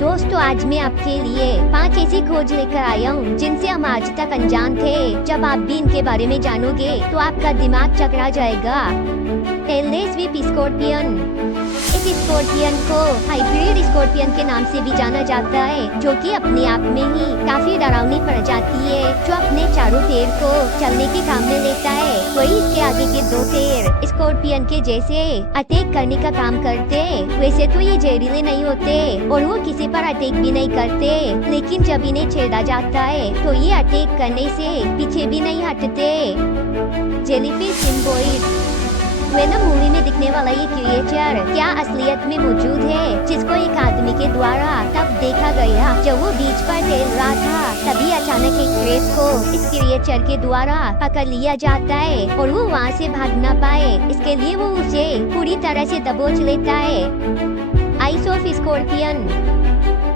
दोस्तों आज मैं आपके लिए 5 ऐसी खोज लेकर आया हूँ जिनसे हम आज तक अनजान थे। जब आप भी इनके बारे में जानोगे तो आपका दिमाग चकरा जाएगा। Tailless whip scorpion. इस स्कॉर्पियन को हाइब्रिड स्कॉर्पियन के नाम से भी जाना जाता है, जो कि अपने आप में ही काफी डरावनी प्रजाति है, जो अपने चारों पैर को चलने के काम में लेता है। वही इसके आगे के 2 पैर स्कॉर्पियन के जैसे अटैक करने का काम करते। वैसे तो ये जहरीले नहीं होते और वो किसी पर अटैक भी नहीं करते, लेकिन जब इन्हें छेड़ा जाता है तो ये अटैक करने से पीछे भी नहीं हटते। जेलीफिश सिम्बोइड। वेनम मूवी में दिखने वाला ये क्रिएचर क्या असलियत में मौजूद है, जिसको एक आदमी के द्वारा तब देखा गया जब वो बीच पर टहल रहा था। तभी अचानक एक क्रेट को इस क्रिएचर के द्वारा पकड़ लिया जाता है और वो वहाँ से भाग न पाए, इसके लिए वो उसे पूरी तरह से दबोच लेता है। Ice of scorpion.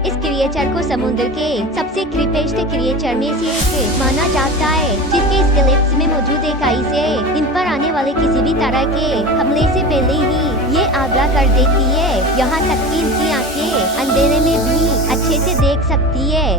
इस क्रिएचर को समुद्र के सबसे क्रीपेस्ट क्रिएचर में से एक माना जाता है, जिसके स्केलेट्स में मौजूद एक आइस है। इन पर आने वाले किसी भी तरह के हमले से पहले ही ये आगाह कर देती है, यहाँ तक कि इनकी आंखें अंधेरे में भी अच्छे से देख सकती है।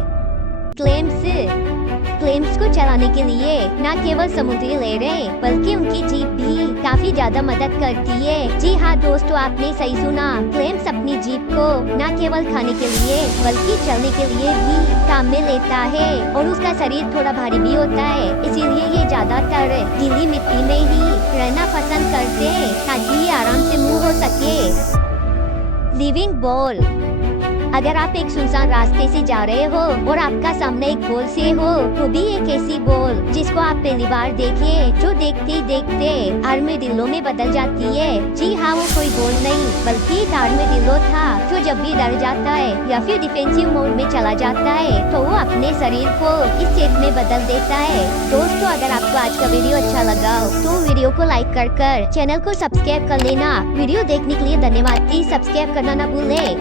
क्लेम्स को चलाने के लिए न केवल समुद्री लहरें बल्कि उनकी जीप भी काफी ज्यादा मदद करती है। जी हाँ दोस्तों, आपने सही सुना। क्लेम्स अपनी जीप को न केवल खाने के लिए बल्कि चलने के लिए भी काम में लेता है और उसका शरीर थोड़ा भारी भी होता है, इसीलिए ये ज्यादातर गीली मिट्टी में ही रहना पसंद करते हैं ताकि ये आराम से मूव हो सके। Living ball. अगर आप एक सुनसान रास्ते से जा रहे हो और आपका सामने एक बॉल से हो, वो भी एक ऐसी बॉल जिसको आप पहली बार देखे, जो देखते ही देखते आर्मेडिलो में बदल जाती है। जी हाँ, वो कोई बॉल नहीं बल्कि एक आर्मेडिलो था, जो जब भी डर जाता है या फिर डिफेंसिव मोड में चला जाता है तो वो अपने शरीर को इस शेप में बदल देता है। दोस्तों अगर आपको आज का वीडियो अच्छा लगा हो तो वीडियो को लाइक कर चैनल को सब्सक्राइब कर लेना। वीडियो देखने के लिए धन्यवाद। प्लीज सब्सक्राइब करना ना भूलें।